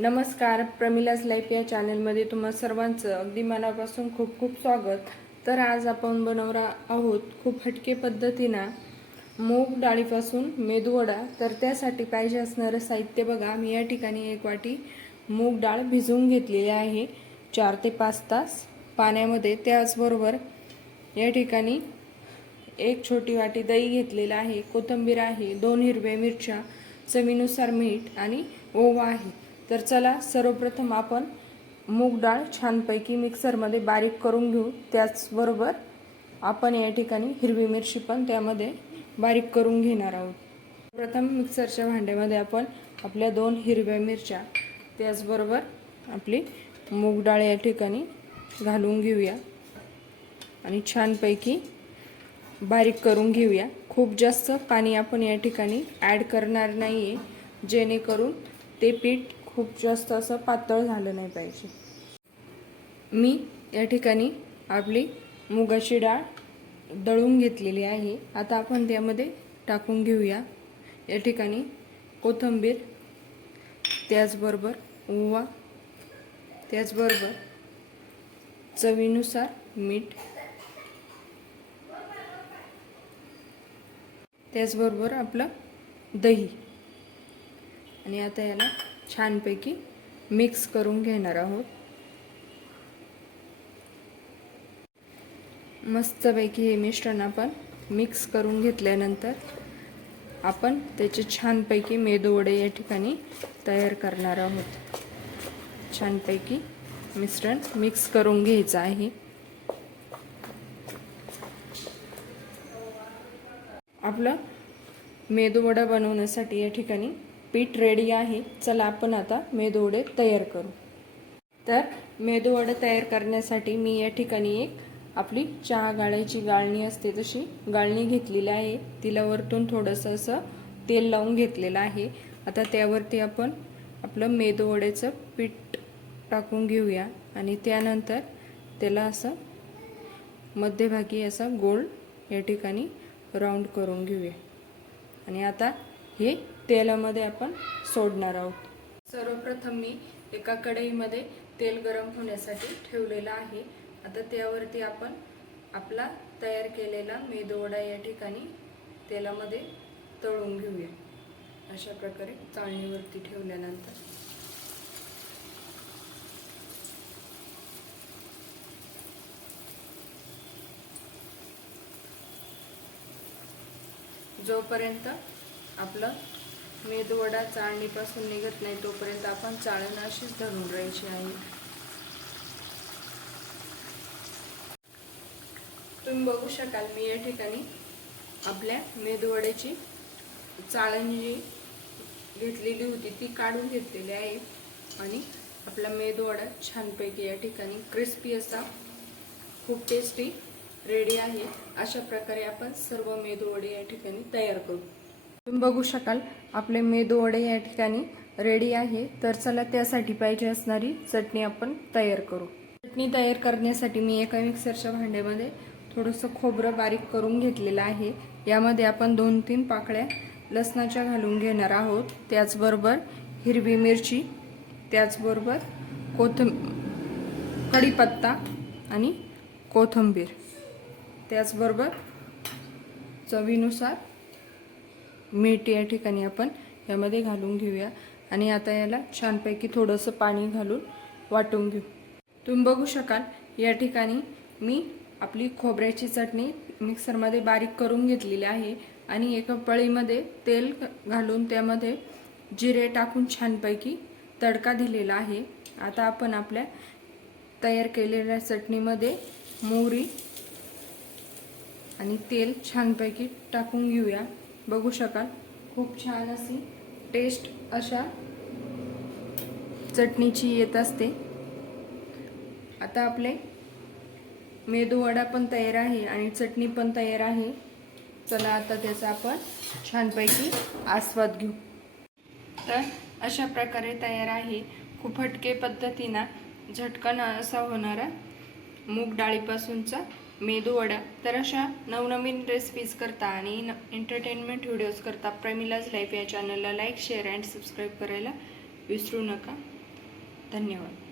नमस्कार प्रमिलाज लाईफ या चॅनलमध्ये तुम्हा सर्वांचं अगदी मनापासून खूप खूप स्वागत. तर आज आपण बनवणार आहोत खूप हटके पद्धतीनं मूग डाळीपासून मेदूवडा तर त्यासाठी पाहिजे असणारं साहित्य बघा. मी या ठिकाणी एक वाटी मूग डाळ भिजवून घेतलेली आहे. चार ते पाच तास पाण्यामध्ये. त्याचबरोबर या ठिकाणी एक छोटी वाटी दही घेतलेलं आहे. कोथिंबीर आहे दोन हिरव्या मिरच्या चवीनुसार मीठ आणि ओवा आहे. तर चला सर्वप्रथम आपण मूग डाळ छानपैकी मिक्सरमध्ये बारीक करून घेऊ. त्याचबरोबर आपण या ठिकाणी हिरवी मिरची पण त्यामध्ये बारीक करून घेणार आहोत. प्रथम मिक्सरच्या भांड्यामध्ये आपण आपल्या दोन हिरव्या मिरच्या त्याचबरोबर आपली मूग डाळ या ठिकाणी घालून घेऊया. आणि छानपैकी बारीक करून घेऊया. खूप जास्त पाणी आपण या ठिकाणी ॲड करणार नाही आहे जेणेकरून ते पीठ खूप जास्त असं पातळ झालं नाही पाहिजे. मी या ठिकाणी आपली मुगाची डाळ दळून घेतलेली आहे. आता आपण त्यामध्ये टाकून घेऊया. या ठिकाणी कोथिंबीर त्याचबरोबर ओवा त्याचबरोबर चवीनुसार मीठ त्याचबरोबर आपलं दही. आणि आता याला छानपैकी मिक्स करून घेणार आहोत. मस्तपैकी हे मिश्रण आपण मिक्स करून घेतल्यानंतर आपण त्याचे छानपैकी मेदूवडे या ठिकाणी तयार करणार आहोत. छानपैकी मिश्रण मिक्स करून घ्यायचं आहे. आपलं मेदूवडा बनवण्यासाठी या ठिकाणी पीठ रेडी आहे. चला आपण आता मेदूवडे तयार करू. तर मेदूवडे तयार करण्यासाठी मी या ठिकाणी एक आपली चहा गाळायची गाळणी असते. तशी गाळणी घेतलेली आहे. तिला वरतून थोडंसं असं तेल लावून घेतलेलं आहे. आता त्यावरती आपण आपलं मेदूवड्याचं पीठ टाकून घेऊया. आणि त्यानंतर त्याला असं मध्यभागी असा गोल या ठिकाणी राऊंड करून घेऊया. आणि आता हे तेलामध्ये आपण सोडणार आहोत. सर्वप्रथम मी एका कढईमध्ये तेल गरम होण्यासाठी ठेवलेलं आहे. आता त्यावरती आपण आपला तयार केलेला मेदूवडा या ठिकाणी तेलामध्ये तळून घेऊया. अशा प्रकारे चाळणीवरती ठेवल्यानंतर. जोपर्यंत आपलं मेदवडा चाळणीपासून निघत नाही तोपर्यंत आपण चाळण अशीच धरून राहायची आहे. तुम्ही बघू शकाल मी या ठिकाणी आपल्या मेदवड्याची चाळण जी घेतलेली होती ती काढून घेतलेली आहे. आणि आपला मेदवडा छानपैकी या ठिकाणी क्रिस्पी असा खूप टेस्टी रेडी आहे. अशा प्रकारे आपण सर्व मेदवडे या ठिकाणी तयार करू. तुम्ही बघू शकाल आपले मेदूवडे या ठिकाणी रेडी आहे. तर चला त्यासाठी पाहिजे असणारी चटणी आपण तयार करू. चटणी तयार करण्यासाठी मी एका मिक्सरच्या भांड्यामध्ये थोडंसं खोबरं बारीक करून घेतलेलं आहे. यामध्ये आपण दोन तीन पाकळ्या लसणाच्या घालून घेणार आहोत. त्याचबरोबर हिरवी मिरची त्याचबरोबर कोथं कढीपत्ता आणि कोथिंबीर. त्याचबरोबर चवीनुसार मीठ या ठिकाणी आपण यामध्ये घालून घेऊया. आणि आता याला छानपैकी थोडंसं पाणी घालून वाटून घेऊ. तुम्ही बघू शकाल या ठिकाणी मी आपली खोबऱ्याची चटणी मिक्सरमध्ये बारीक करून घेतलेली आहे. आणि एका पळीमध्ये तेल घालून त्यामध्ये जिरे टाकून छानपैकी तडका दिलेला आहे. आता आपण आपल्या तयार केलेल्या चटणीमध्ये मोहरी आणि तेल छानपैकी टाकून घेऊया. बघू शकाल. खूप छान अशी टेस्ट अशा चटणीची येत असते. आता आपले मेदूवडा पण तयार आहे आणि चटणी पण तयार आहे. चला आता त्याचा आपण छानपैकी आस्वाद घेऊ. तर अशा प्रकारे तयार आहे. खूप हटके पद्धतीनं झटकन असा होणारा मूग डाळीपासूनचा मेदूवडा तर अशा नवनवीन रेसिपीज करता आणि न एंटरटेनमेंट व्हिडिओज करता प्रमिलाज लाईफ या चॅनलला लाईक शेअर अँड सबस्क्राईब करायला विसरू नका. धन्यवाद.